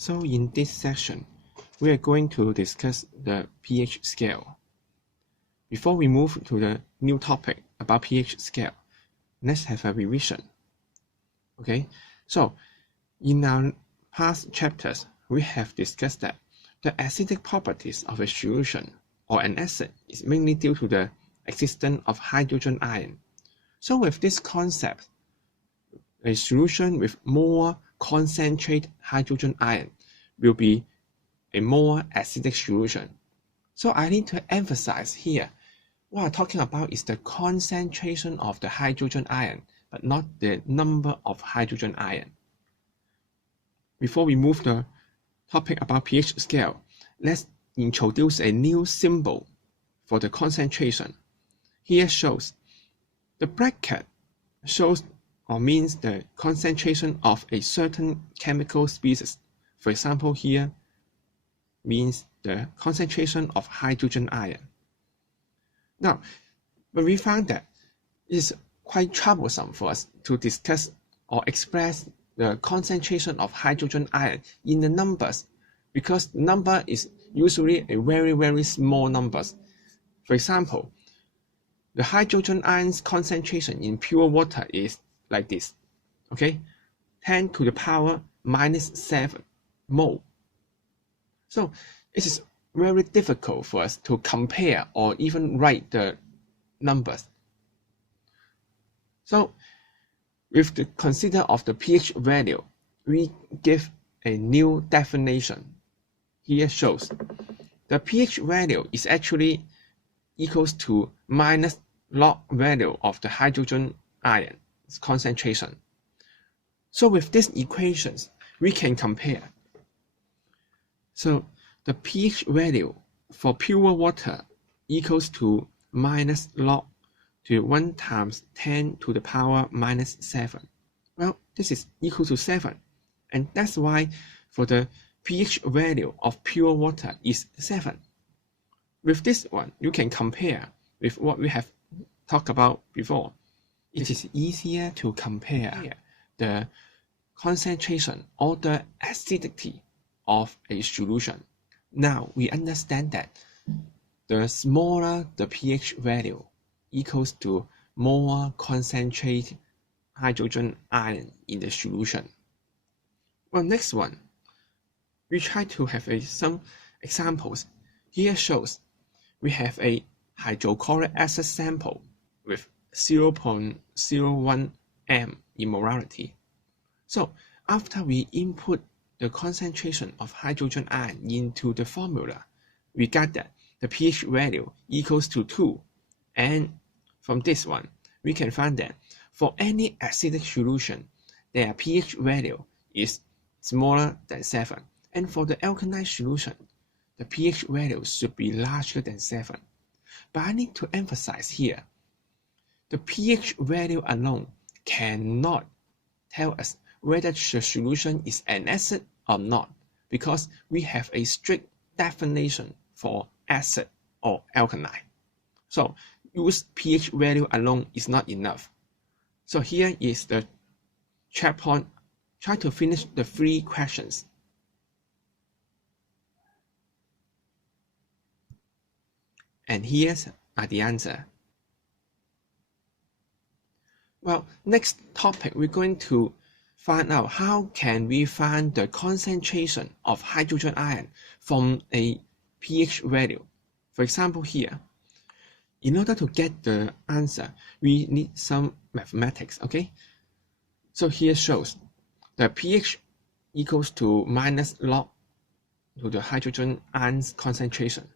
So in this section, we are going to discuss the pH scale. Before we move to the new topic about pH scale, let's have a revision. Okay, so in our past chapters, we have discussed that the acidic properties of a solution or an acid is mainly due to the existence of hydrogen ion. So with this concept, a solution with more concentrated hydrogen ion will be a more acidic solution. So I need to emphasize here, what I'm talking about is the concentration of the hydrogen ion, but not the number of hydrogen ion. Before we move the topic about pH scale, let's introduce a new symbol for the concentration. Here shows the bracket shows or means the concentration of a certain chemical species. For example, here means the concentration of hydrogen ion. Now, when we found that it's quite troublesome for us to discuss or express the concentration of hydrogen ion in the numbers, because number is usually a very small numbers. For example, the hydrogen ion's concentration in pure water is like this, okay, 10 to the power minus 7 mole. So it is very difficult for us to compare or even write the numbers. So with the consider of the pH value, we give a new definition. Here shows the pH value is actually equals to minus log value of the hydrogen ion concentration. So with these equations, we can compare. So the pH value for pure water equals to minus log to 1 times 10 to the power minus 7. Well, this is equal to 7. And that's why for the pH value of pure water is 7. With this one, you can compare with what we have talked about before. It is easier to compare the concentration or the acidity of a solution. Now we understand that the smaller the pH value equals to more concentrated hydrogen ion in the solution. Well, next one, we try to have some examples. Here shows we have a hydrochloric acid sample with 0.01 m in molarity. So after we input the concentration of hydrogen ion into the formula, we got that the pH value equals to 2. And from this one, we can find that for any acidic solution, their pH value is smaller than 7. And for the alkaline solution, the pH value should be larger than 7. But I need to emphasize here, the pH value alone cannot tell us whether the solution is an acid or not, because we have a strict definition for acid or alkaline. So use pH value alone is not enough. So here is the checkpoint. Try to finish the 3 questions. And here's the answer. Well, next topic, we're going to find out how can we find the concentration of hydrogen ion from a pH value. For example, here, in order to get the answer, we need some mathematics, okay? So here shows the pH equals to minus log to the hydrogen ion's concentration.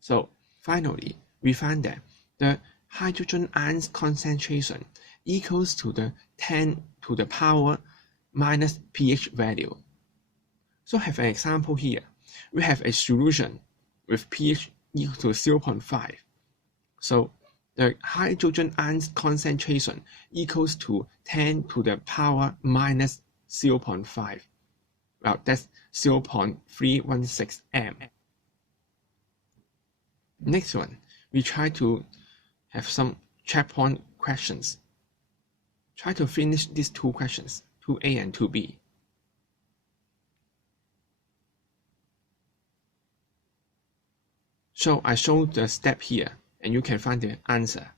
So finally, we find that the hydrogen ion's concentration equals to the 10 to the power minus pH value. So have an example here. We have a solution with pH equal to 0.5. So the hydrogen ion's concentration equals to 10 to the power minus 0.5. Well, that's 0.316 m. Next one, we try to have some checkpoint questions. Try to finish these 2 questions, 2A and 2B. So I show the step here, and you can find the answer.